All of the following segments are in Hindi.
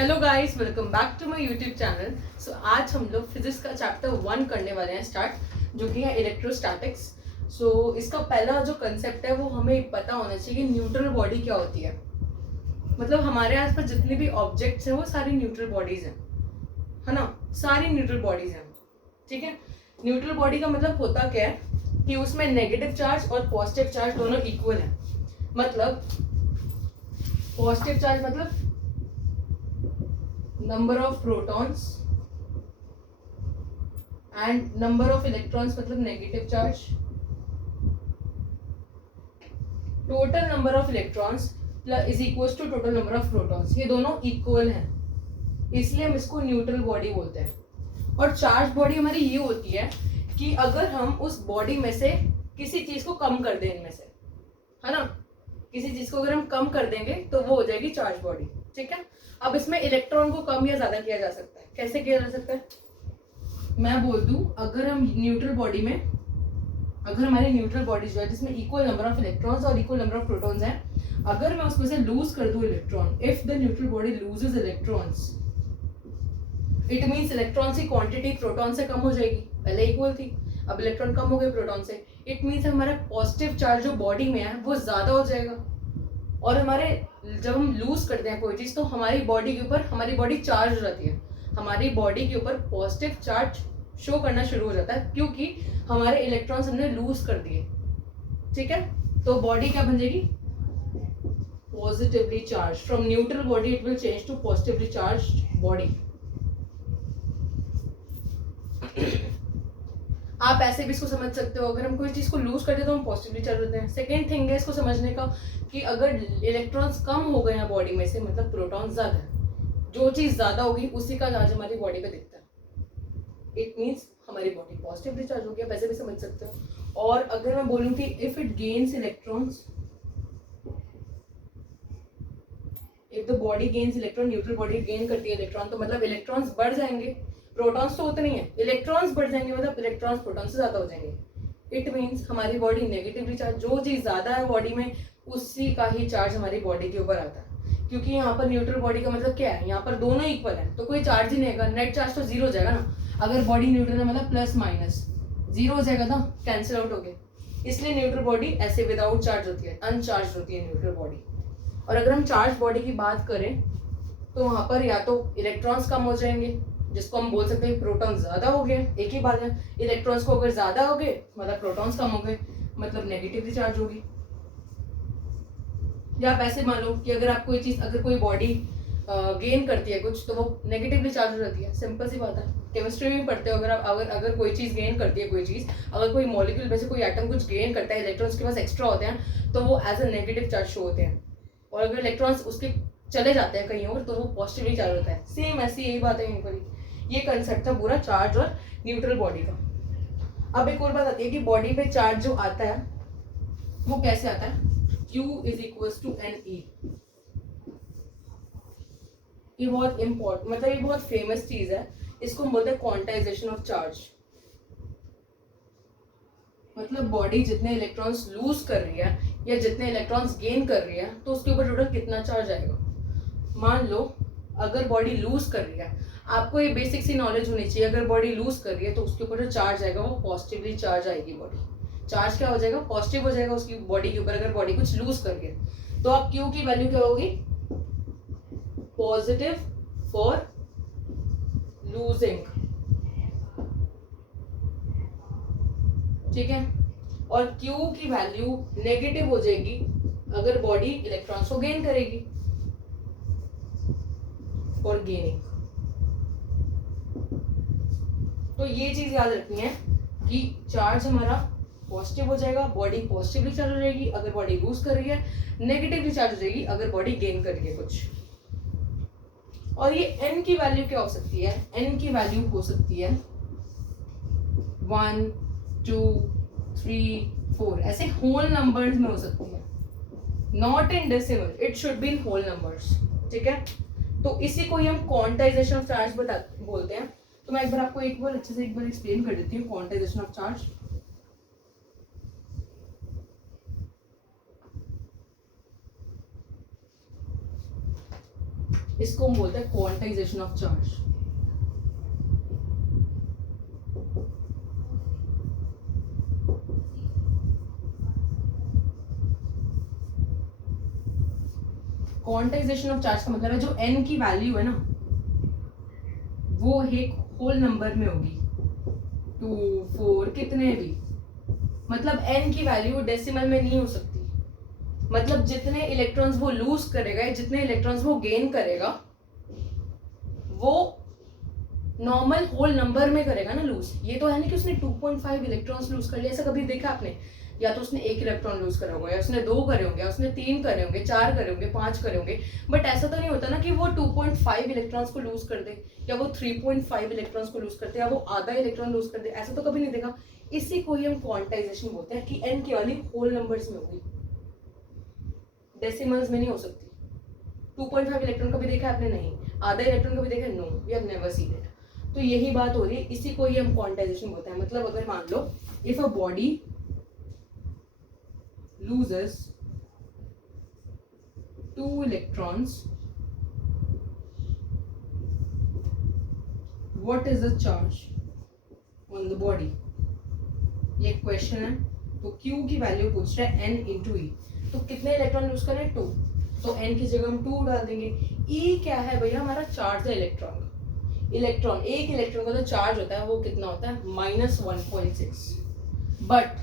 Hello guys, welcome back to my YouTube channel. So आज हम लोग फिजिक्स का चैप्टर 1 करने वाले हैं स्टार्ट, जो कि है इलेक्ट्रोस्टैटिक्स। सो इसका पहला जो कंसेप्ट है वो हमें पता होना चाहिए कि न्यूट्रल बॉडी क्या होती है। मतलब हमारे आसपास जितने भी ऑब्जेक्ट्स हैं वो सारी न्यूट्रल बॉडीज हैं, है ना। सारी न्यूट्रल बॉडीज हैं, ठीक है। न्यूट्रल बॉडी का मतलब होता क्या है कि उसमें नेगेटिव चार्ज और पॉजिटिव चार्ज दोनों इक्वल हैं। मतलब पॉजिटिव चार्ज मतलब number of protons and number of electrons मतलब negative charge। total number of electrons is equals to total number of protons, ये दोनों इक्वल हैं, इसलिए हम इसको न्यूट्रल बॉडी बोलते हैं। और चार्ज बॉडी हमारी ये होती है कि अगर हम उस बॉडी में से किसी चीज को कम कर दें, इनमें से, है ना, किसी चीज को अगर हम कम कर देंगे तो वो हो जाएगी चार्ज बॉडी, ठीक है। अब इसमें इलेक्ट्रॉन को कम या ज्यादा किया जा सकता है। कैसे किया जा सकता है? मैं बोल दूं, अगर हम न्यूट्रल बॉडी में, अगर हमारी न्यूट्रल बॉडी जो है जिसमें इक्वल नंबर ऑफ इलेक्ट्रॉन्स और इक्वल नंबर ऑफ प्रोटॉन्स हैं, अगर मैं उसमें से लूज कर दूं electron, if the neutral body loses electrons, it means electrons की क्वांटिटी प्रोटॉन से कम हो जाएगी। पहले इक्वल थी, अब इलेक्ट्रॉन कम हो गए प्रोटॉन से। इट मींस हमारा पॉजिटिव चार्ज जो बॉडी में है वो ज्यादा हो जाएगा। और हमारे जब हम लूज करते हैं कोई चीज तो हमारी बॉडी के ऊपर, हमारी बॉडी चार्ज हो जाती है, हमारी बॉडी के ऊपर पॉजिटिव चार्ज शो करना शुरू हो जाता है, क्योंकि हमारे इलेक्ट्रॉन्स हमने लूज कर दिए, ठीक है। तो बॉडी क्या बन जाएगी? Positively charge. From neutral body it will change to positively charge body. आप ऐसे भी इसको समझ सकते हो, अगर हम कोई चीज को लूज करते हैं तो हम पॉजिटिवली चार्ज होते हैं। सेकेंड थिंग है इसको समझने का कि अगर इलेक्ट्रॉन्स कम हो गए हैं बॉडी में से, मतलब प्रोटॉन ज्यादा है, जो चीज ज्यादा होगी उसी का चार्ज हमारी बॉडी पे दिखता है। इट मीन्स हमारी बॉडी पॉजिटिवली चार्ज होगी, आप ऐसे भी समझ सकते हो। और अगर मैं बोलूँ कि if it gains electrons, if the body gains electron, neutral body gain करती है इलेक्ट्रॉन, तो मतलब इलेक्ट्रॉन्स बढ़ जाएंगे, प्रोटॉन्स तो उतने ही है, इलेक्ट्रॉन्स बढ़ जाएंगे, मतलब इलेक्ट्रॉन्स प्रोटॉन से ज्यादा हो जाएंगे। इट मीन्स हमारी बॉडी नेगेटिवली चार्ज, जो चीज ज्यादा है बॉडी में उसी का ही चार्ज हमारी बॉडी के ऊपर आता है। क्योंकि यहाँ पर न्यूट्रल बॉडी का मतलब क्या है, यहाँ पर दोनों इक्वल है तो कोई चार्ज ही नहीं आएगा, नेट चार्ज तो जीरो हो जाएगा ना। अगर बॉडी न्यूट्रल है मतलब प्लस माइनस जीरो हो जाएगा ना, कैंसिल आउट हो गया। इसलिए न्यूट्रल बॉडी ऐसे विदाउट चार्ज होती है, अनचार्ज होती है न्यूट्रल बॉडी। और अगर हम चार्ज बॉडी की बात करें तो वहां पर या तो इलेक्ट्रॉन्स कम हो जाएंगे, जिसको हम बोल सकते हैं प्रोटॉन ज्यादा हो गए, एक ही बात है। इलेक्ट्रॉन्स को अगर ज्यादा हो गए मतलब प्रोटॉन्स कम हो गए, मतलब नेगेटिवली चार्ज होगी। या आप ऐसे मान लो कि अगर आप कोई चीज, अगर कोई बॉडी गेन करती है कुछ तो वो नेगेटिवली चार्ज हो जाती है। सिंपल सी बात है, केमिस्ट्री में भी पढ़ते हो, अगर आप अगर कोई चीज गेन करती है, कोई चीज, अगर कोई मॉलिक्यूल में से कोई एटम कुछ गेन करता है, इलेक्ट्रॉन्स के पास एक्स्ट्रा होते हैं तो वो as a negative charge show होते हैं। और अगर इलेक्ट्रॉन्स उसके चले जाते हैं कहीं और तो वो पॉजिटिवली चार्ज होता है। सेम ऐसी यही बात है यहीं पर ही। ये कंसेप्ट था पूरा चार्ज और न्यूट्रल बॉडी का। अब एक और बात आती है कि बॉडी पे चार्ज जो आता है वो कैसे आता है। Q is equal to NE। ये बहुत इंपॉर्टेंट, मतलब ये बहुत फेमस चीज है, इसको बोलते हैं क्वांटाइजेशन ऑफ चार्ज। मतलब बॉडी जितने इलेक्ट्रॉन्स लूज कर रही है या जितने इलेक्ट्रॉन्स गेन कर रही है तो उसके ऊपर टोटल कितना चार्ज आएगा। मान लो अगर बॉडी लूज कर रही है, आपको ये बेसिक सी नॉलेज होनी चाहिए, अगर बॉडी लूज कर रही है तो उसके ऊपर जो चार्ज आएगा वो पॉजिटिवली चार्ज आएगी। बॉडी चार्ज क्या हो जाएगा? पॉजिटिव हो जाएगा उसकी बॉडी के ऊपर, अगर बॉडी कुछ लूज कर रही है। तो आप क्यू की वैल्यू क्या होगी? पॉजिटिव फॉर लूजिंग, ठीक है। और Q की वैल्यू नेगेटिव हो जाएगी अगर बॉडी इलेक्ट्रॉन्स को गेन करेगी, और गेनिंग। तो ये चीज याद रखनी है कि चार्ज हमारा पॉजिटिव हो जाएगा, बॉडी पॉजिटिवली चार्ज हो जाएगी अगर बॉडी लूज कर रही है, नेगेटिवली चार्ज हो जाएगी अगर बॉडी गेन कर रही है कुछ। और ये n की वैल्यू क्या हो सकती है? n की वैल्यू हो सकती है 1 2 3 4, ऐसे होल नंबर्स में हो सकती है, not in decimal, it should be in whole numbers, ठीक है। तो इसी को ही हम क्वांटाइजेशन ऑफ चार्ज बोलते हैं। तो मैं एक बार आपको एक बार अच्छे से एक बार एक्सप्लेन कर देती हूँ क्वांटाइजेशन ऑफ चार्ज। इसको हम बोलते हैं quantization of charge. Quantization of charge का मतलब है जो n की वैल्यू है ना वो एक होल नंबर में होगी, 2 4 कितने भी, मतलब n की वैल्यू डेसिमल में नहीं हो सकती। मतलब जितने इलेक्ट्रॉन्स वो लूज करेगा, जितने इलेक्ट्रॉन्स वो गेन करेगा, वो नॉर्मल होल नंबर में करेगा ना लूज। ये तो है नहीं कि उसने 2.5 इलेक्ट्रॉन्स लूज कर लिया, ऐसा कभी देखा आपने? या तो उसने 1 इलेक्ट्रॉन लूज करा होगा, या उसने 2 करे होंगे, या उसने 3 करे होंगे, 4 करे होंगे, 5 करे होंगे, बट ऐसा तो नहीं होता ना कि वो 2.5 इलेक्ट्रॉन्स को लूज कर दे, या वो 3.5 इलेक्ट्रॉन्स को लूज करते, या वो आधा इलेक्ट्रॉन लूज कर दे, ऐसा तो कभी नहीं देखा। इसी को ही हम क्वांटाइजेशन बोलते हैं कि n की वैल्यू होल नंबर्स में होगी, डेसिमल्स में नहीं हो सकती। 2.5 इलेक्ट्रॉन कभी देखा आपने? नहीं। आधा इलेक्ट्रॉन कभी देखा? No, we have never seen it. तो यही बात हो रही है, इसी को ही हम क्वांटाइजेशन बोलते हैं। मतलब अगर मान लो if a body loses 2 electrons, what is the charge on the body? ये क्वेश्चन है। तो Q की वैल्यू पूछ रहा है n इंटू ई, तो कितने इलेक्ट्रॉन लूज करें? 2, तो n की जगह हम 2 डाल देंगे। E क्या है भैया? हमारा चार्ज है इलेक्ट्रॉन का। इलेक्ट्रॉन, एक इलेक्ट्रॉन का जो चार्ज होता है वो कितना होता है? -1.6। बट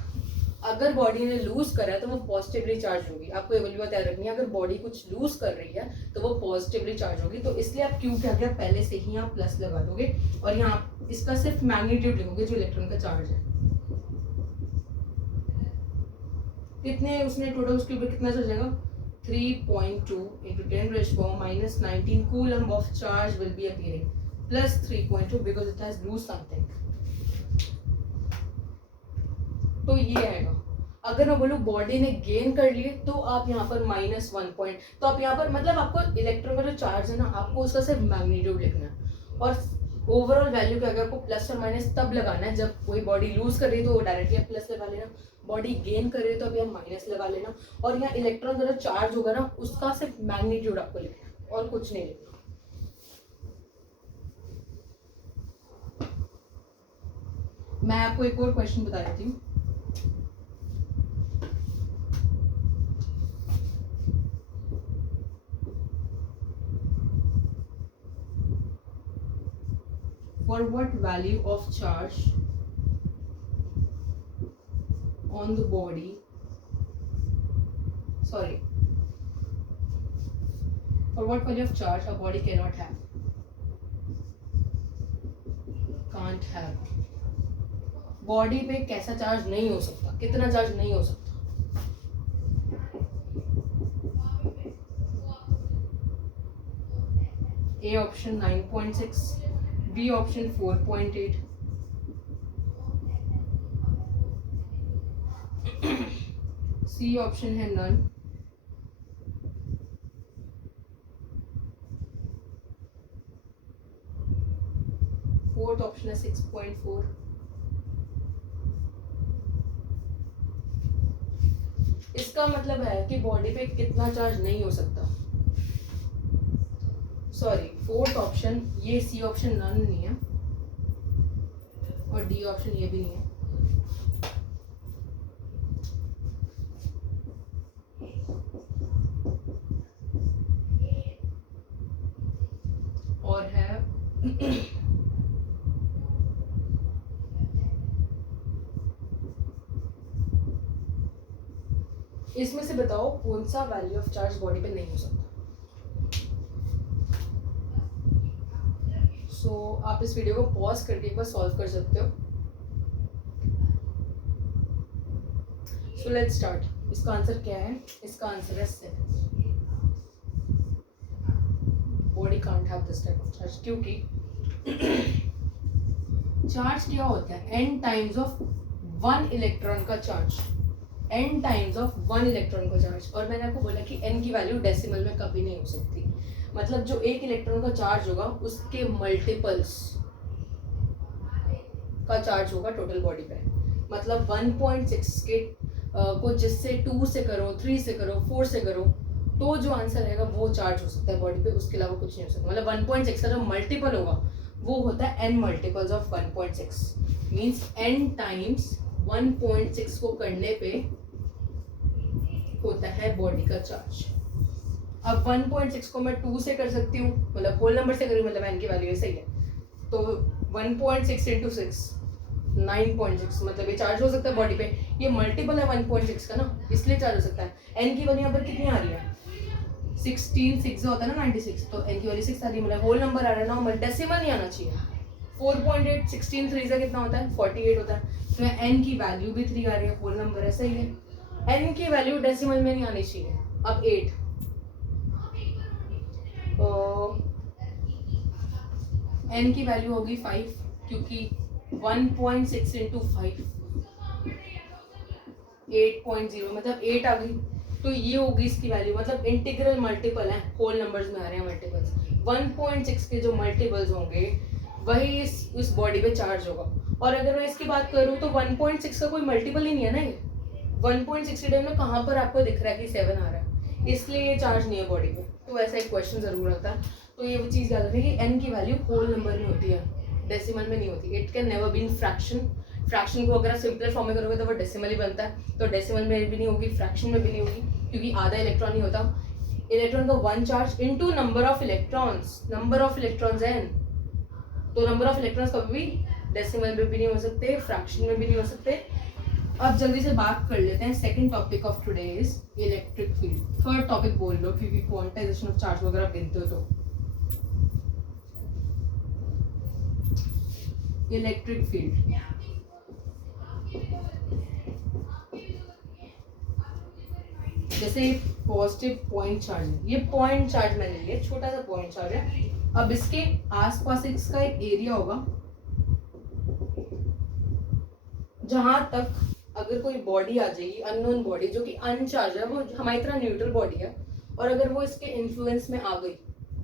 अगर बॉडी ने लूज करा है तो वो पॉजिटिवली चार्ज होगी। आपको ये वैल्यू याद रखनी है, अगर बॉडी कुछ लूज कर रही है तो वो पॉजिटिवली चार्ज होगी। तो इसलिए आप क्यू क्या गया, पहले से ही आप प्लस लगा दोगे और यहाँ इसका सिर्फ मैग्नीट्यूड लिखोगे जो इलेक्ट्रॉन का चार्ज है। कितने उसने टोटल उसके ऊपर कितना चल जाएगा? 3.2 into 10⁻⁻19 coulomb of charge will be appearing, plus 3.2 because it has lose something. तो ये आएगा। अगर मैं बोलूँ बॉडी ने गेन कर लिए तो आप यहाँ पर -1 तो आप यहाँ पर मतलब आपको इलेक्ट्रॉन का जो चार्ज है ना, आपको उसका सिर्फ मैग्नीट्यूड लिखना है और ओवरऑल वैल्यू क्या, आपको प्लस और माइनस तब लगाना है जब कोई बॉडी लूज कर रही है तो डायरेक्टली आप प्लस लगा लेना, बॉडी गेन कर रही है तो अभी आप माइनस लगा लेना, और यहाँ इलेक्ट्रॉन का जो चार्ज होगा ना उसका सिर्फ मैग्नीट्यूड आपको लिखना है और कुछ नहीं लिखना। मैं आपको एक और क्वेश्चन बता देती हूँ। For what value of charge on the body, sorry, for what value of charge a body cannot have, can't have, body पे कैसा चार्ज नहीं हो सकता, कितना चार्ज नहीं हो सकता? A option 9.6, B option 4.8, C option है नन, फोर्थ ऑप्शन है 6.4। इसका मतलब है कि बॉडी पे कितना चार्ज नहीं हो सकता। सॉरी, फोर्थ ऑप्शन, ये सी ऑप्शन नन नहीं है और डी ऑप्शन ये भी नहीं है। और है इसमें से बताओ कौन सा वैल्यू ऑफ चार्ज बॉडी पे नहीं हो सकता। सो आप इस वीडियो को पॉज करके एक बार सॉल्व कर सकते हो। So let's start. इसका आंसर क्या है? इसका आंसर है 7। Body can't have this type of charge, क्योंकि चार्ज क्या होता है? n टाइम्स ऑफ 1 इलेक्ट्रॉन का charge, n times of 1 electron का चार्ज। और मैंने आपको बोला कि n की वैल्यू डेसिमल में कभी नहीं हो सकती। मतलब जो एक इलेक्ट्रॉन का चार्ज होगा उसके मल्टीपल्स का चार्ज होगा टोटल बॉडी पे। मतलब 1.6 के को जिससे 2 से करो, 3 से करो, 4 से करो, तो जो आंसर आएगा वो चार्ज हो सकता है बॉडी पे, उसके अलावा कुछ नहीं हो सकता। मतलब 1.6 का जो मल्टीपल होगा वो होता है n multiples of 1.6, means n times 1.6 को करने पे होता है बॉडी का चार्ज। अब 1.6 को मैं 2 से कर सकती हूँ, मतलब होल नंबर से करूँ, मतलब n की वैल्यू सही है, तो 1.6 इंटू 6 9.6, मतलब ये चार्ज हो सकता है बॉडी पे। ये मल्टीपल है 1.6 का ना, इसलिए चार्ज हो सकता है। n की वैल्यू यहाँ पर कितनी आ रही है 16, 6 होता है ना 96, तो n की वैल्यू 6 आ रही है, मतलब होल नंबर आ रहा है नॉर्मल, डेसिमल नहीं आना चाहिए। 4.8 16 3 से कितना होता है 48 होता है, तो n की वैल्यू भी 3 आ रही है, होल नंबर है, सही है। n की वैल्यू डेसिमल में नहीं आनी चाहिए। अब 8 n की वैल्यू होगी 5, क्योंकि 1.6 इंटू 5 8.0, मतलब 8 आ गई, तो ये होगी इसकी वैल्यू। मतलब इंटीग्रल मल्टीपल है, होल नंबर्स में आ रहे हैं मल्टीपल्स। 1.6 के जो मल्टीपल्स होंगे वही इस बॉडी पे चार्ज होगा। और अगर मैं इसकी बात करूँ तो 1.6 का कोई मल्टीपल ही नहीं है ना, ये 1.6 के टाइम में कहाँ पर आपको दिख रहा है कि 7 आ रहा है, इसलिए ये चार्ज नहीं है बॉडी पे। तो ऐसा एक क्वेश्चन जरूर आता है, तो ये वो चीज़ याद रखिए कि n की वैल्यू होल नंबर में होती है, डेसिमल में नहीं होती। It can never be in fraction. Fraction को अगर आप सिंपल फॉर्म में करोगे तो वो डेसिमल ही बनता है, तो डेसिमल में भी नहीं होगी, फ्रैक्शन में भी नहीं होगी, क्योंकि आधा इलेक्ट्रॉन ही होता। इलेक्ट्रॉन का 1 charge into number of electrons, number of electrons है n, तो नंबर ऑफ इलेक्ट्रॉन्स कभी भी डेसिमल में भी नहीं हो सकते, फ्रैक्शन में भी नहीं हो सकते। अब जल्दी से बात कर लेते हैं second topic of today is electric field. Third topic बोल लो, क्योंकि क्वांटाइजेशन ऑफ चार्ज वगैरह गिनते हो तो। इलेक्ट्रिक फील्ड, जैसे पॉजिटिव पॉइंट चार्ज है, ये पॉइंट चार्ज मैंने लिया, छोटा सा पॉइंट चार्ज है। अब इसके आसपास इसका एक एरिया होगा जहां तक अगर कोई बॉडी आ जाएगी, अननोन बॉडी जो कि अनचार्ज है, वो हमारी तरह न्यूट्रल बॉडी है, और अगर वो इसके इन्फ्लुएंस में आ गई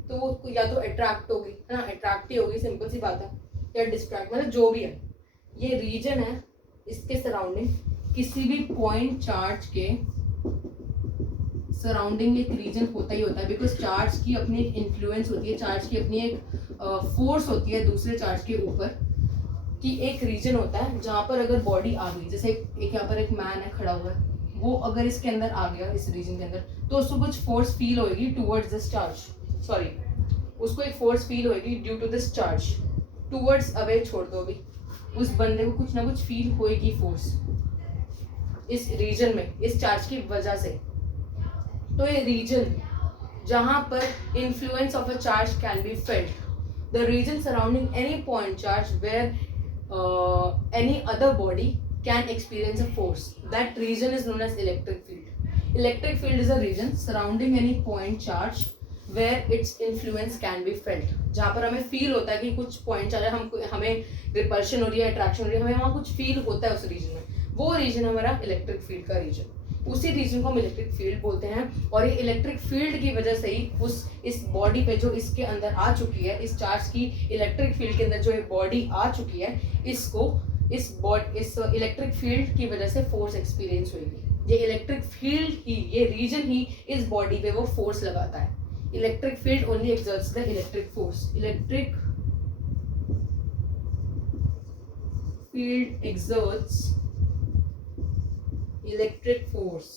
तो वो या तो अट्रैक्ट होगी, है ना, अट्रैक्ट ही होगी, सिंपल सी बात है, या डिस्ट्रैक्ट, मतलब जो भी है। ये रीजन है इसके सराउंडिंग, किसी भी पॉइंट चार्ज के सराउंडिंग एक रीजन होता ही होता है, बिकॉज चार्ज की अपनी एक इन्फ्लुएंस होती है, चार्ज की अपनी एक फोर्स होती है दूसरे चार्ज के ऊपर, कि एक रीजन होता है जहाँ पर अगर बॉडी आ गई, जैसे एक यहाँ पर एक मैन है खड़ा हुआ है, वो अगर इसके अंदर आ गया, इस रीजन के अंदर, तो उसको कुछ फोर्स फील होगी टूवर्ड्स दिस चार्ज, सॉरी उसको एक फोर्स फील होगी due to this charge, towards away छोड़ दो अभी, उस बंदे को कुछ ना कुछ फील होएगी फोर्स इस रीजन में, इस चार्ज की वजह से। तो ये रीजन जहाँ पर influence of a charge can be felt, the region surrounding any point charge where any other body can experience a force, that region is known as electric field. Electric field is a region surrounding any point charge where its influence can be felt, जहाँ पर हमें फील होता है कि कुछ पॉइंट चार्ज है, हमें रिपल्शन हो रही है, अट्रैक्शन हो रही है, हमें वहाँ कुछ फील होता है उस रीजन में, वो रीजन है हमारा इलेक्ट्रिक फील्ड का रीजन, उसी रीजन को हम इलेक्ट्रिक फील्ड बोलते हैं। और ये इलेक्ट्रिक फील्ड की वजह से ही इस बॉडी पे जो इसके अंदर आ चुकी है, इस चार्ज की इलेक्ट्रिक फील्ड के अंदर जो एक बॉडी आ चुकी है, इसको इस इलेक्ट्रिक फील्ड की वजह से फोर्स एक्सपीरियंस होगी। ये इलेक्ट्रिक फील्ड ही, ये रीजन ही इस बॉडी पे वो फोर्स लगाता है। Electric field only exerts the electric force, electric field exerts electric force.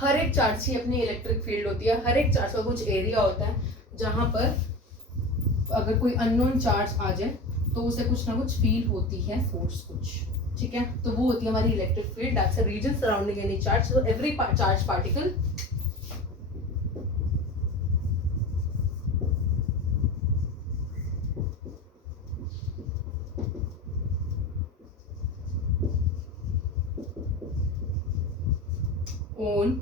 हर एक चार्ज की अपनी इलेक्ट्रिक फील्ड होती है, हर एक चार्ज का कुछ एरिया होता है जहां पर अगर कोई अननोन चार्ज आ जाए तो उसे कुछ ना कुछ फील होती है फोर्स कुछ, ठीक है, तो वो होती है हमारी electric field, that's a region surrounding any charge, so every charge particle own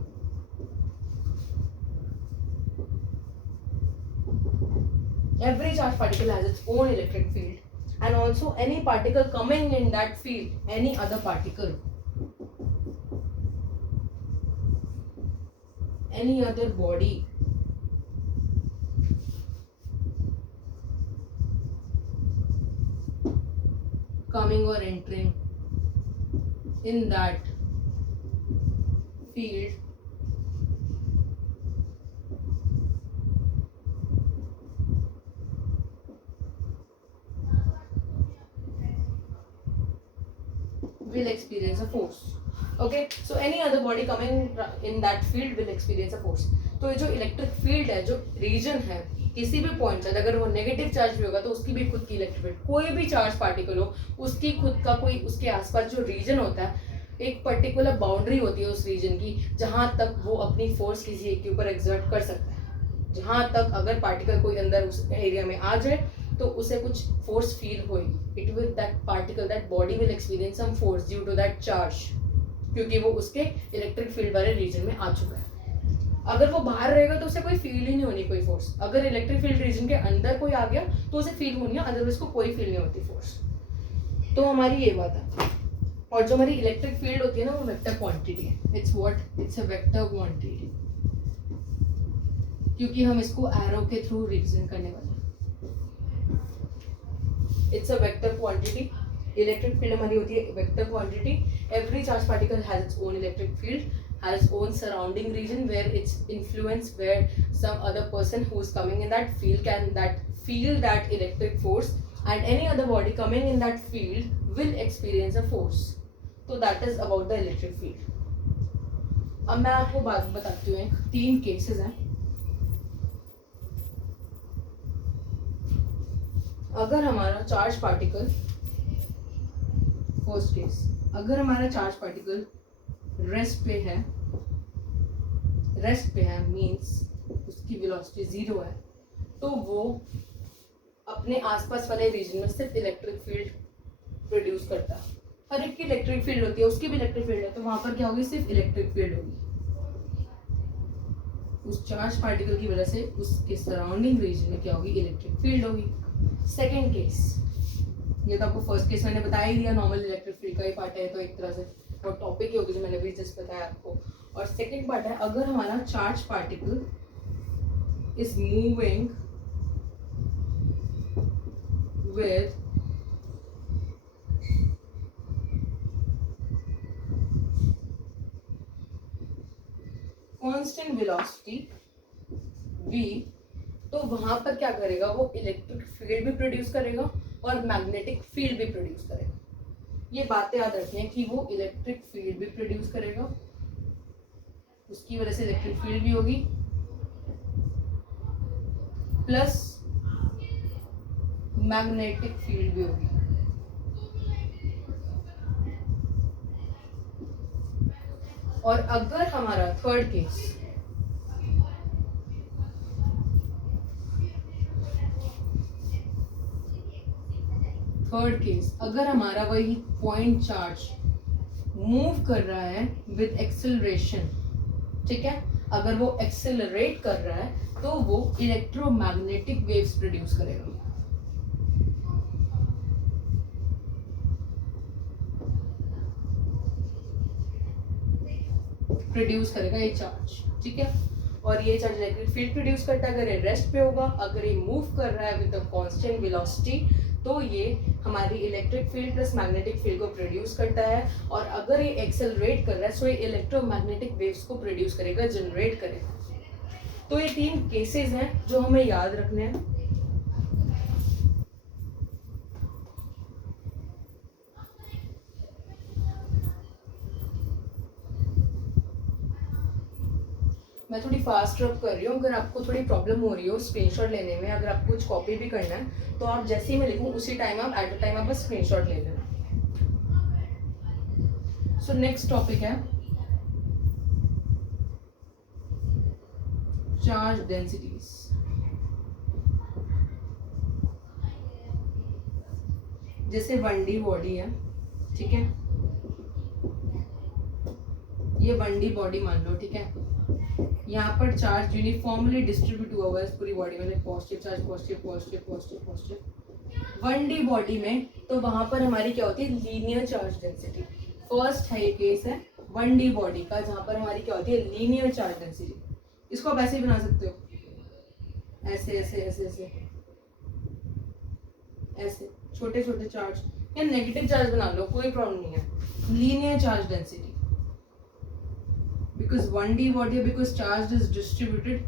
every charge particle has its own electric field, and also any particle coming in that field, any other particle, any other body coming or entering in that field will experience a force. Okay, so any other body coming in that field will experience a force. तो ये जो इलेक्ट्रिक फील्ड है, जो रीजन है, किसी भी पॉइंट पर अगर वो नेगेटिव चार्ज भी होगा तो उसकी भी खुद की इलेक्ट्रिक फील्ड, कोई भी चार्ज पार्टिकल हो उसकी खुद का कोई उसके आसपास जो रीजन होता है, एक पर्टिकुलर बाउंड्री होती है उस रीजन की जहां तक वो अपनी फोर्स किसी एक के ऊपर एक्सर्ट कर सकता है। जहां तक अगर पार्टिकल कोई अंदर उस एरिया में आ जाए तो उसे कुछ फोर्स फील होगी, it will that particle that body will experience some force due to that charge, क्योंकि वो उसके इलेक्ट्रिक फील्ड वाले रीजन में आ चुका है। अगर वो बाहर रहेगा तो उसे कोई फील ही नहीं होनी कोई फोर्स। अगर इलेक्ट्रिक फील्ड रीजन के अंदर कोई आ गया तो उसे फील होनी है, अदरवाइज को कोई फील नहीं होती फोर्स। तो हमारी ये बात है। और जो हमारी इलेक्ट्रिक फील्ड होती है ना, वो वेक्टर क्वांटिटी है। It's what, it's a vector quantity, क्योंकि हम इसको एरो के थ्रू रिप्रेजेंट करने वाले हैं। It's a vector quantity. Electric field हमारी होती है vector quantity. Every charge particle has its own electric field, has its own surrounding region where it's influenced, where some other person who is coming in that field can that feel that electric force, and any other body coming in that field will experience a force. So that is about the electric field. अब मैं आपको बात बताती हूँ, एक 3 केसेस हैं। अगर हमारा चार्ज पार्टिकल, फर्स्ट केस, अगर हमारा चार्ज पार्टिकल रेस्ट पे है मीन्स उसकी वेलोसिटी 0 है, तो वो अपने आसपास वाले रीजन में सिर्फ इलेक्ट्रिक फील्ड प्रोड्यूस करता है। हर एक की इलेक्ट्रिक फील्ड होती है, उसकी भी इलेक्ट्रिक फील्ड है, तो वहां पर क्या होगी, सिर्फ इलेक्ट्रिक फील्ड होगी उस चार्ज पार्टिकल की वजह से। उसके सराउंडिंग रीजन में क्या होगी, इलेक्ट्रिक फील्ड होगी। सेकेंड केस, ये तो आपको फर्स्ट केस मैंने बता ही दिया, नॉर्मल इलेक्ट्रिक फील्ड का ही पार्ट है, तो एक तरह से और टॉपिक ही होगी जो मैंने भी जस्ट बताया आपको। और सेकेंड पार्ट है, अगर हमारा charge particle is moving with constant velocity v, तो वहां पर क्या करेगा, वो इलेक्ट्रिक फील्ड भी प्रोड्यूस करेगा और मैग्नेटिक फील्ड भी प्रोड्यूस करेगा। ये बातें याद रखनी है कि वो इलेक्ट्रिक फील्ड भी प्रोड्यूस करेगा, उसकी वजह से इलेक्ट्रिक फील्ड भी होगी, प्लस मैग्नेटिक फील्ड भी होगी। और अगर हमारा थर्ड केस, अगर हमारा वही पॉइंट चार्ज मूव कर रहा है विद एक्सेलरेशन, ठीक है, अगर वो एक्सेलरेट कर रहा है तो वो इलेक्ट्रोमैग्नेटिक वेव्स प्रोड्यूस करेगा। ये चार्ज, ठीक है। और ये चार्ज इलेक्ट्रिक फील्ड प्रोड्यूस करता है अगर ये रेस्ट पे होगा। अगर ये मूव कर रहा है विद अ कांस्टेंट वेलोसिटी तो ये हमारी electric field plus magnetic field को प्रोड्यूस करता है। और अगर ये एक्सेलरेट कर रहा है सो ये इलेक्ट्रोमैग्नेटिक वेव्स को प्रोड्यूस करेगा, जनरेट करेगा। तो ये 3 केसेस हैं जो हमें याद रखने हैं। मैं थोड़ी फास्ट रब कर रही हूँ, अगर आपको थोड़ी प्रॉब्लम हो रही हो स्क्रीनशॉट लेने में, अगर आपको कुछ कॉपी भी करना है तो आप जैसे ही मैं लिखूँ उसी टाइम आप एट अ टाइम आप बस स्क्रीनशॉट ले लेना। सो नेक्स्ट टॉपिक है चार्ज डेंसिटीज। जैसे 1D बॉडी है, ठीक है, ये 1D बॉडी मान लो, ठीक है। यहाँ पर चार्ज यूनिफॉर्मली डिस्ट्रीब्यूट हुआ है इस पूरी बॉडी में, positive charge, positive positive positive positive 1D body में। तो वहां पर हमारी क्या होती है, लीनियर चार्ज डेंसिटी। फर्स्ट है ये केस है 1D बॉडी का, जहां पर हमारी क्या होती है, लीनियर चार्ज डेंसिटी। इसको आप ऐसे ही बना सकते हो, ऐसे ऐसे ऐसे ऐसे ऐसे छोटे छोटे चार्ज, या नेगेटिव चार्ज बना लो, कोई प्रॉब्लम नहीं है। Linear charge density because 1D body है, because charge is distributed,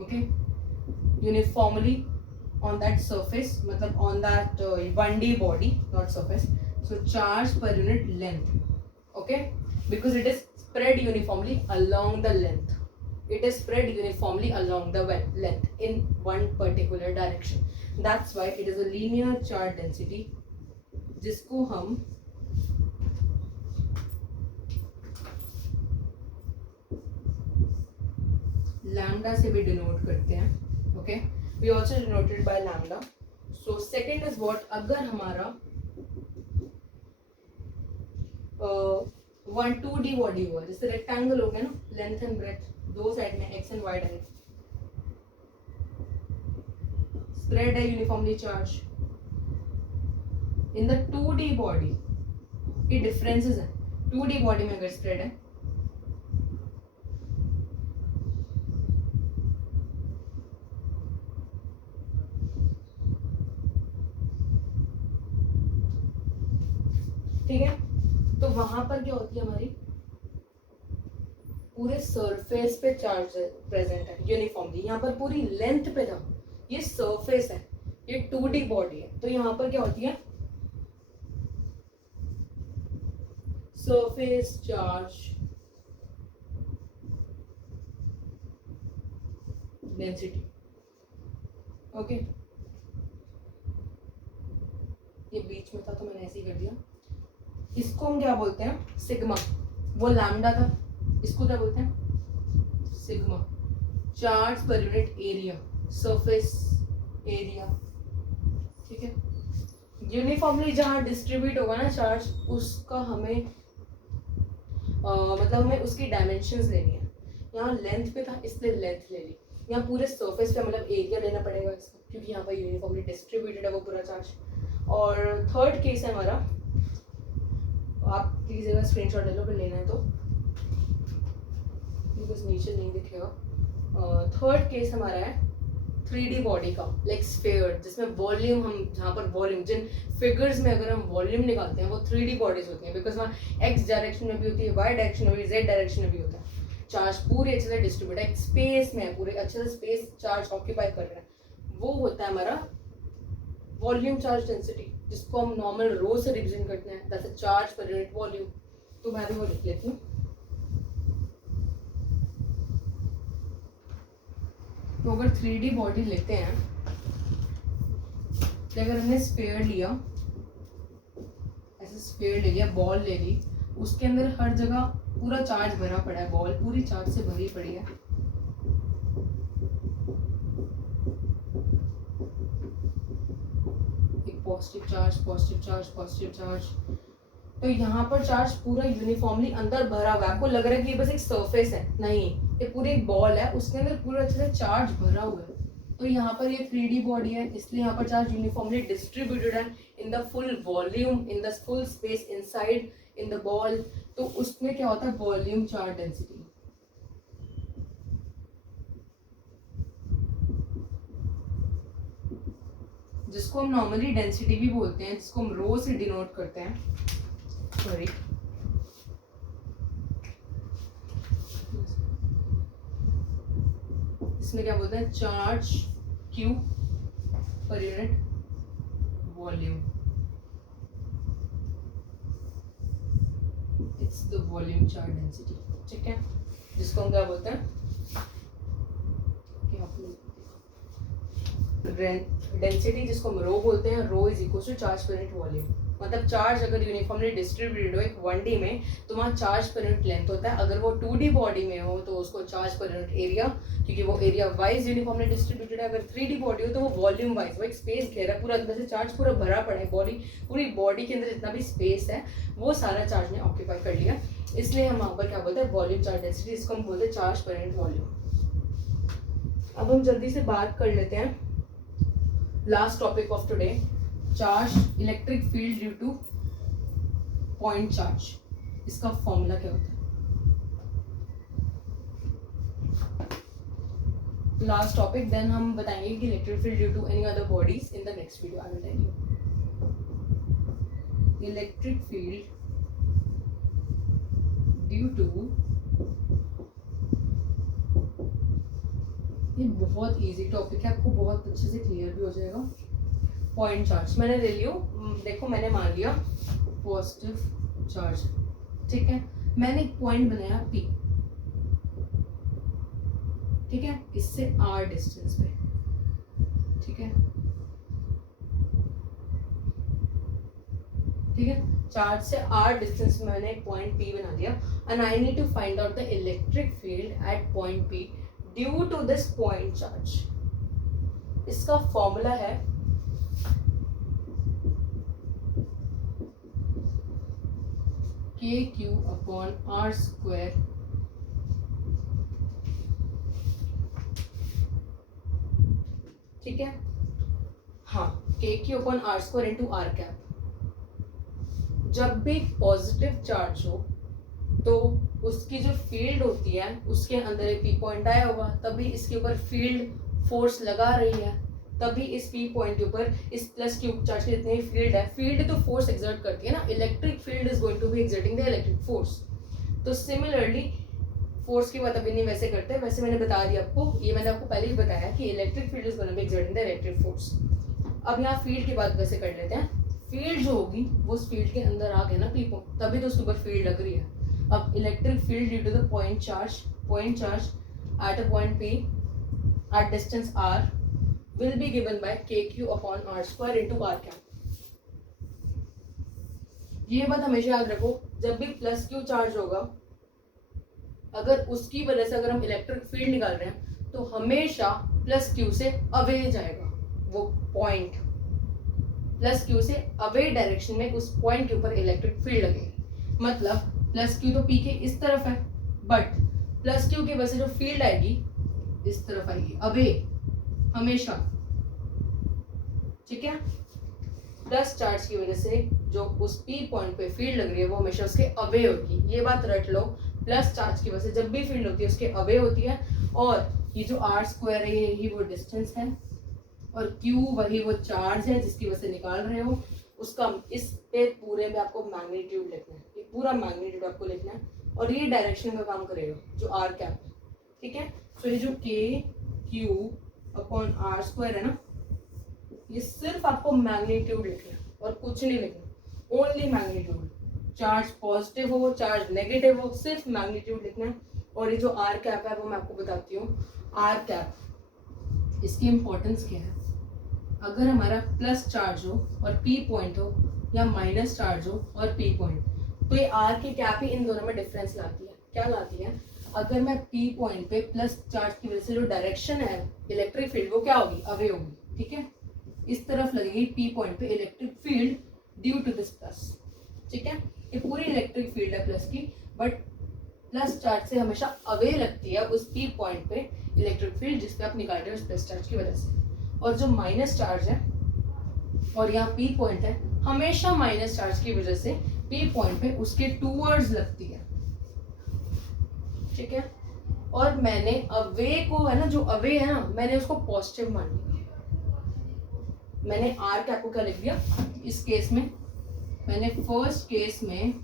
okay, uniformly on that surface, मतलब on that 1D body, not surface. So charge per unit length, okay, because it is spread uniformly along the length. It is spread uniformly along the length in one particular direction. That's why it is a linear charge density, जिसको हम lambda से भी denote करते हैं, okay, we also denoted by lambda. So second is what, अगर हमारा 2D बॉडी हुआ, जैसे रेक्टेंगल हो गया ना, लेंथ एंड ब्रेथ दो साइड में X and Y direct, spread है uniformly charge. In the 2D body ये डिफरेंसेस है. 2D बॉडी में अगर स्प्रेड है, ठीक है, तो वहां पर क्या होती है, हमारी पूरे सरफेस पे चार्ज प्रेजेंट है यूनिफॉर्मली. यहाँ पर पूरी लेंथ पे था, ये सरफेस है, ये 2D बॉडी है, तो यहाँ पर क्या होती है, सरफेस चार्ज डेंसिटी, ओके. ये बीच में था तो मैंने ऐसे ही कर दिया. इसको हम क्या बोलते हैं, सिग्मा. वो लैम्डा था, इसको क्या बोलते हैं, sigma. Charge per unit area, surface area, ठीक है. यूनिफॉर्मली जहाँ डिस्ट्रीब्यूट होगा ना चार्ज, उसका हमें मतलब हमें उसकी डायमेंशंस लेनी है. यहाँ लेंथ पे था इसलिए लेंथ ले ली. यहाँ पूरे सरफेस पे मतलब एरिया लेना पड़ेगा इसका, क्योंकि यहाँ पर यूनिफॉर्मली डिस्ट्रीब्यूटेड है वो पूरा चार्ज. और थर्ड केस है हमारा, आप प्लीज अगर स्क्रीनशॉट ले लो फिर लेना है तो, बिकॉज नीचे नहीं दिखेगा. थर्ड केस हमारा है 3D बॉडी का, लाइक स्फीयर, जिसमें वॉल्यूम, हम जहाँ पर वॉल्यूम, जिन फिगर्स में अगर हम वॉल्यूम निकालते हैं वो 3D बॉडीज होती हैं, बिकॉज वहाँ एक्स डायरेक्शन में भी होती है, वाई डायरेक्शन में भी, जेड डायरेक्शन में भी होता है. चार्ज पूरे अच्छे से डिस्ट्रीब्यूट है, स्पेस में है, पूरे अच्छे से स्पेस चार्ज ऑक्यूपाई कर रहे हैं. वो होता है हमारा वॉल्यूम चार्ज डेंसिटी, जिसको हम नॉर्मल रो से रिप्रेजेंट करते हैं. That's a charge per unit volume. तो मैं भी वो लिख लेती हूँ. तो अगर 3D बॉडी लेते हैं, तो अगर हमने स्फीयर लिया, ऐसे स्फीयर ले लिया, बॉल ले ली, उसके अंदर हर जगह पूरा चार्ज भरा पड़ा है, बॉल पूरी चार्ज से भरी पड़ी है. Positive charge, positive charge, positive charge. तो यहाँ पर चार्ज पूरा यूनिफॉर्मली अंदर भरा हुआ है. आपको लग रहा है कि ये बस एक सरफेस है, नहीं, ये पूरी एक बॉल है, उसके अंदर पूरा अच्छे से चार्ज भरा हुआ है. तो यहाँ पर ये 3D बॉडी है, इसलिए यहाँ पर चार्ज यूनिफॉर्मली डिस्ट्रीब्यूटेड है in the full volume, in the full space inside in the ball. तो उसमें क्या होता है, वॉल्यूम चार्ज डेंसिटी. जिसको हम नॉर्मली डेंसिटी भी बोलते हैं, जिसको हम रो से डिनोट करते हैं. सॉरी, इसमें क्या बोलते हैं, चार्ज क्यू पर unit volume. It's the volume charge density, ठीक है, जिसको हम क्या बोलते हैं, डेंसिटी, जिसको हम रो बोलते हैं. Rho is equal to charge per unit volume. मतलब चार्ज अगर यूनिफॉर्मली डिस्ट्रीब्यूटेड हो एक 1D में, तो वहाँ चार्ज पर यूनिट लेंथ होता है. अगर वो 2D बॉडी में हो तो उसको चार्ज पर यूनिट एरिया, क्योंकि वो एरिया वाइज यूनिफॉर्मली डिस्ट्रीब्यूटेड है. अगर 3D बॉडी हो तो वो वॉल्यूम वाइज, वो एक स्पेस घेरा पूरा, अंदर से चार्ज पूरा भरा पड़ा है. बॉडी, पूरी बॉडी के अंदर जितना भी स्पेस है वो सारा चार्ज ने ऑक्यूपाई कर लिया. इसलिए हम वहाँ पर क्या बोलते हैं, वॉल्यूम चार्ज डेंसिटी, इसको हम बोलते हैं चार्ज पर यूनिट वॉल्यूम. अब हम जल्दी से बात कर लेते हैं last topic of today, charge electric field due to point charge. इसका फॉर्मूला क्या होता है. लास्ट टॉपिक, देन हम बताएंगे कि electric field due to any other bodies in the next video. I will tell you electric field due to ये बहुत इजी टॉपिक है, आपको बहुत अच्छे से क्लियर भी हो जाएगा। पॉइंट चार्ज मैंने ले लियो, देखो मैंने मान लिया पॉजिटिव चार्ज, ठीक है। मैंने एक पॉइंट बनाया P, ठीक है, इससे R डिस्टेंस पे, ठीक है, ठीक है। चार्ज से R डिस्टेंस में मैंने एक पॉइंट P बना दिया and I need to find out the electric field at point P due to this point charge. इसका फॉर्मूला है KQ अपॉन R स्क्वायर ठीक है, हाँ, KQ upon R square into R cap. जब भी पॉजिटिव चार्ज हो तो उसकी जो फील्ड होती है उसके अंदर एक P पॉइंट आया होगा, तभी इसके ऊपर फील्ड फोर्स लगा रही है, तभी इस P पॉइंट के ऊपर इस प्लस क्यू चार्ज की जितनी फील्ड है, फील्ड तो फोर्स एक्सर्ट करती है ना, electric field is going to be exerting the electric force. तो सिमिलरली फोर्स की बात अभी नहीं वैसे करते, वैसे मैंने बता दिया आपको, ये मैंने आपको पहले ही बताया कि electric field is going to be exerting the electric force. अब यहाँ फील्ड की बात वैसे कर लेते हैं, फील्ड जो होगी वो उस फील्ड के अंदर आ गया ना P पॉइंट, तभी तो उसके ऊपर फील्ड लग रही है। अब electric field due to the point charge at a point P at distance R will be given by KQ upon R square into R cap। ये बात हमेशा याद रखो, जब भी प्लस क्यू चार्ज होगा, अगर उसकी वजह से अगर हम इलेक्ट्रिक फील्ड निकाल रहे हैं तो हमेशा प्लस क्यू से अवे जाएगा वो पॉइंट, प्लस क्यू से अवे डायरेक्शन में उस पॉइंट के ऊपर इलेक्ट्रिक फील्ड लगेगी। मतलब प्लस क्यू तो P के इस तरफ है, बट प्लस क्यू की वजह से जो फील्ड आएगी इस तरफ आएगी, अवे हमेशा, ठीक है। प्लस चार्ज की वजह से जो उस P पॉइंट पे फील्ड लग रही है वो हमेशा उसके अवे होगी, ये बात रट लो। प्लस चार्ज की वजह से जब भी फील्ड होती है उसके अवे होती है, और ये जो R स्क्वायर है यही वो डिस्टेंस है, और Q वही वो चार्ज है जिसकी वजह से निकाल रहे हो, उसका इस पे पूरे में आपको मैग्नीट्यूड लिखना है, ये पूरा मैग्नीट्यूड आपको लिखना है, और ये डायरेक्शन का काम करेगा जो R कैप, ठीक है। तो ये जो KQ अपॉन R स्क्वायर है ना, ये सिर्फ आपको मैग्नीट्यूड लिखना है और कुछ नहीं लिखना, ओनली मैग्नीट्यूड। चार्ज पॉजिटिव हो चार्ज नेगेटिव हो, सिर्फ मैग्नीट्यूड लिखना है। और ये जो R कैप है वो मैं आपको बताती हूँ। R कैप, इसकी इंपॉर्टेंस क्या है, अगर हमारा प्लस चार्ज हो और P पॉइंट हो, या माइनस चार्ज हो और P पॉइंट, तो ये R की कैप ही इन दोनों में डिफरेंस लाती है। क्या लाती है, अगर मैं P पॉइंट पे प्लस चार्ज की वजह से जो डायरेक्शन है इलेक्ट्रिक फील्ड वो क्या होगी, अवे होगी, ठीक है, इस तरफ लगेगी P पॉइंट पे electric field due to this plus, ठीक है। ये पूरी इलेक्ट्रिक फील्ड है प्लस की, बट प्लस चार्ज से हमेशा अवे लगती है उस P पॉइंट पे इलेक्ट्रिक फील्ड जिसपे आप निकाल रहे हो उस प्लस चार्ज की वजह से। और जो माइनस चार्ज है और यहाँ P पॉइंट है, हमेशा माइनस चार्ज की वजह से P पॉइंट पे उसके टूवर्ड्स लगती है, ठीक है। और मैंने अवे को है ना, जो अवे है ना, मैंने उसको पॉजिटिव मान लिया। मैंने R कैप को क्या लिख दिया इस केस में, मैंने फर्स्ट केस में,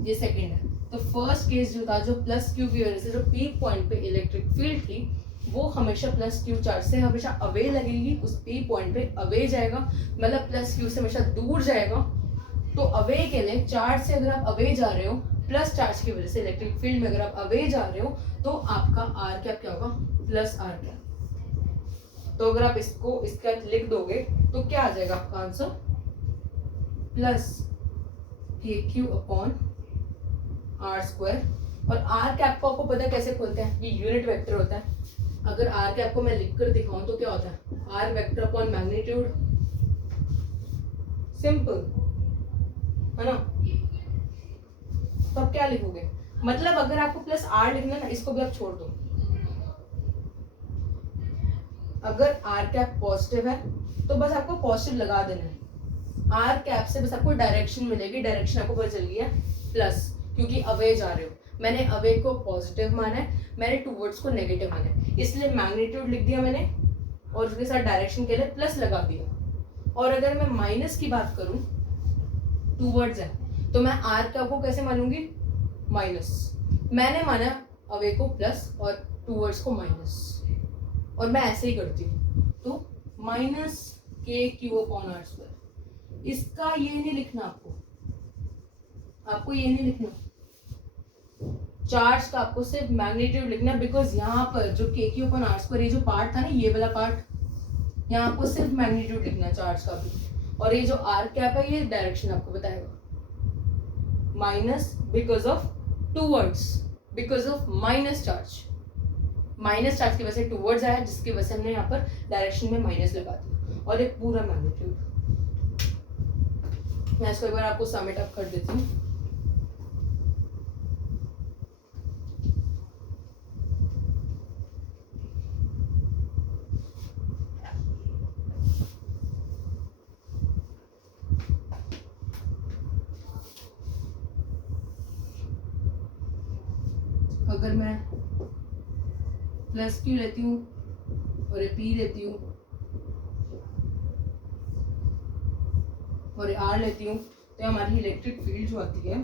ये सेकंड है, तो फर्स्ट केस जो था जो प्लस क्यू की वजह से जो P पॉइंट पे इलेक्ट्रिक फील्ड थी वो हमेशा प्लस क्यू चार्ज से हमेशा अवे लगेगी, उस P पॉइंट पे अवे जाएगा, मतलब प्लस क्यू से हमेशा दूर जाएगा। तो अवे के लिए चार्ज से अगर आप अवे जा रहे हो, प्लस चार्ज की वजह से इलेक्ट्रिक फील्ड में अगर आप अवे जा रहे हो, तो आपका R कैप क्या होगा, प्लस R कैप। तो अगर आप इसको इसका लिख दोगे तो क्या आ जाएगा आपका answer, plus KQ upon R square. और R कैप को आपको पता है कैसे खोलते हैं, ये यूनिट वेक्टर होता है। अगर R कैप को मैं लिखकर दिखाऊं तो क्या होता है, R vector upon magnitude, simple है ना। तो अब क्या लिखोगे, मतलब अगर आपको प्लस R लिखना है ना, इसको भी आप छोड़ दो। अगर R कैप पॉजिटिव है तो बस आपको पॉजिटिव लगा देना है, R कैप से बस आपको डायरेक्शन मिलेगी, डायरेक्शन आपको पता चल गई है प्लस, क्योंकि अवे जा रहे हो। मैंने अवे को पॉजिटिव माना है, मैंने टूवर्ड्स को नेगेटिव माना है, इसलिए मैग्नीट्यूड लिख दिया मैंने और उसके साथ डायरेक्शन के लिए प्लस लगा दिया। और अगर मैं माइनस की बात करूं, टूवर्ड्स है, तो मैं R कैप को कैसे मानूंगी, माइनस। मैंने माना अवे को प्लस और टूवर्ड्स को माइनस, और मैं ऐसे ही करती हूँ, तो माइनस के क्यू अपॉन आर स्क्वायर। इसका ये नहीं लिखना आपको ये नहीं लिखना, चार्ज का आपको सिर्फ मैग्नीट्यूड लिखना, बिकॉज यहाँ पर जो के क्यू अपॉन आर स्क्वायर ये जो पार्ट था ना, ये वाला पार्ट, यहाँ आपको सिर्फ मैग्नीट्यूड लिखना है चार्ज का भी, और ये जो आर कैप है ये डायरेक्शन आपको बताएगा। Minus because of towards, because of minus charge की वजह से टूवर्ड्स आया, जिसकी वजह से हमने यहाँ पर डायरेक्शन में माइनस लगा दिया, और एक पूरा मैग्नीट्यूड। मैं इसको एक बार आपको समिट अप कर देती हूँ। अगर मैं प्लस क्यू लेती हूँ और ये पी लेती हूँ और आर लेती हूँ, तो हमारी इलेक्ट्रिक फील्ड जो आती है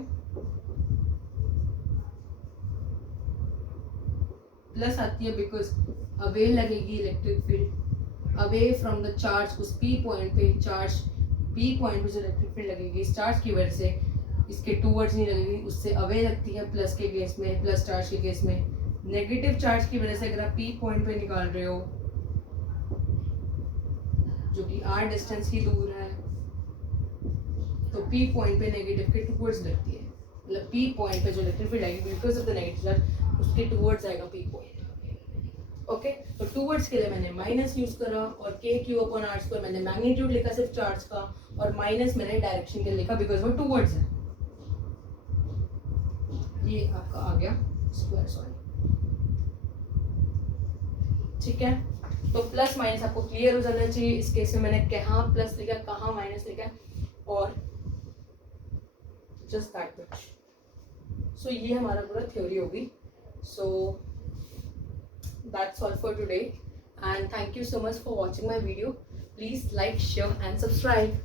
प्लस आती है, बिकॉज अवे लगेगी electric field, away from the charge. उस पी पॉइंट पे चार्ज, पी पॉइंट पे जो इलेक्ट्रिक फील्ड लगेगी इस चार्ज की वजह से, इसके टूवर्ड्स नहीं लगेगी, उससे अवे लगती है प्लस के केस में, प्लस चार्ज के केस में। नेगेटिव चार्ज की वजह से अगर आप पी पॉइंट पे निकाल रहे हो जो कि आर डिस्टेंस ही दूर है, तो पी पॉइंट पे नेगेटिव के टूवर्ड्स लगती है, मतलब पी पॉइंट पे जो इलेक्ट्रिक फील्ड आएगी because of the negative charge उसके टूवर्ड्स आएगा पी पॉइंट। ओके, तो टूवर्ड्स के लिए मैंने माइनस यूज करा, और के क्यू अपॉन आर स्क्वायर मैंने मैग्नीट्यूड लिखा सिर्फ चार्ज का, और माइनस मैंने डायरेक्शन के लिए लिखा बिकॉज वो टूवर्ड्स है। ये आपका आ गया स्क्वायर सॉरी, ठीक है। तो प्लस माइनस आपको क्लियर हो जाना चाहिए। इस केस में मैंने कहाँ प्लस लिखा, कहाँ माइनस लिखा, और जस्ट दैट मच। सो ये हमारा पूरा थ्योरी होगी। So that's all for today, and thank you so much for watching my video. Please like, share and subscribe.